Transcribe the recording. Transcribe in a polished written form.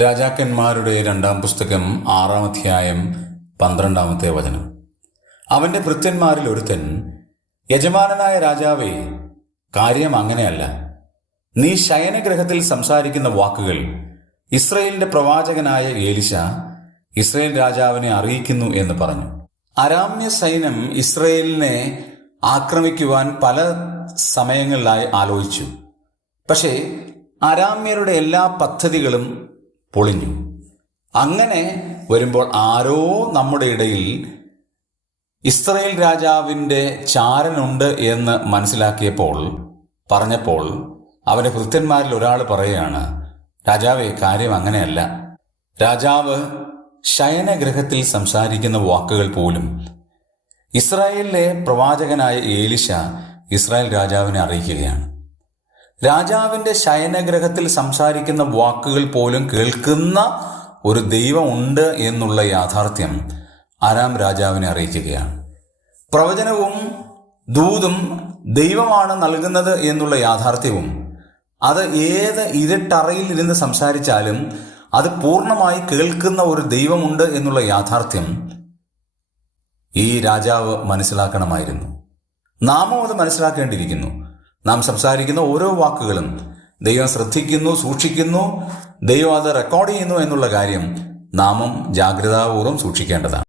രാജാക്കന്മാരുടെ 2-ാം പുസ്തകം 6-ാം അധ്യായം 12-ാമത്തെ വചനം. അവന്റെ ഭൃത്യന്മാരിൽ ഒരുത്തൻ, യജമാനനായ രാജാവേ, കാര്യം അങ്ങനെയല്ല. നീ ശയനഗൃഹത്തിൽ സംസാരിക്കുന്ന വാക്കുകൾ ഇസ്രയേലിന്റെ പ്രവാചകനായ ഏലിശ ഇസ്രയേൽ രാജാവിനെ അറിയിക്കുന്നു എന്ന് പറഞ്ഞു. അരാമ്യ സൈന്യം ഇസ്രയേലിനെ ആക്രമിക്കുവാൻ പല സമയങ്ങളിലായി ആലോചിച്ചു. പക്ഷേ അരാമ്യരുടെ എല്ലാ പദ്ധതികളും പൊളിഞ്ഞു. അങ്ങനെ വരുമ്പോൾ ആരോ നമ്മുടെ ഇടയിൽ ഇസ്രയേൽ രാജാവിൻ്റെ ചാരനുണ്ട് എന്ന് പറഞ്ഞപ്പോൾ അവൻ്റെ ഭൃത്യന്മാരിൽ ഒരാൾ പറയുകയാണ്, രാജാവേ, കാര്യം അങ്ങനെയല്ല. രാജാവ് ശയനഗൃഹത്തിൽ സംസാരിക്കുന്ന വാക്കുകൾ പോലും ഇസ്രായേലിലെ പ്രവാചകനായ ഏലിശ ഇസ്രായേൽ രാജാവിനെ അറിയിക്കുകയാണ്. രാജാവിൻ്റെ ശയനഗൃഹത്തിൽ സംസാരിക്കുന്ന വാക്കുകൾ പോലും കേൾക്കുന്ന ഒരു ദൈവമുണ്ട് എന്നുള്ള യാഥാർത്ഥ്യം അരാം രാജാവിനെ അറിയിക്കുകയാണ്. പ്രവചനവും ദൂതും ദൈവമാണ് നൽകുന്നത് എന്നുള്ള യാഥാർത്ഥ്യവും, അത് ഏത് ഇരുട്ടറയിൽ ഇരുന്ന് സംസാരിച്ചാലും അത് പൂർണ്ണമായി കേൾക്കുന്ന ഒരു ദൈവമുണ്ട് എന്നുള്ള യാഥാർത്ഥ്യം ഈ രാജാവ് മനസ്സിലാക്കണമായിരുന്നു. നാമും അത് മനസ്സിലാക്കേണ്ടിയിരിക്കുന്നു. നാം സംസാരിക്കുന്ന ഓരോ വാക്കുകളും ദൈവം ശ്രദ്ധിക്കുന്നു, സൂക്ഷിക്കുന്നു. ദൈവം അത് റെക്കോർഡ് ചെയ്യുന്നു എന്നുള്ള കാര്യം നാമും ജാഗ്രതാപൂർവ്വം സൂക്ഷിക്കേണ്ടതാണ്.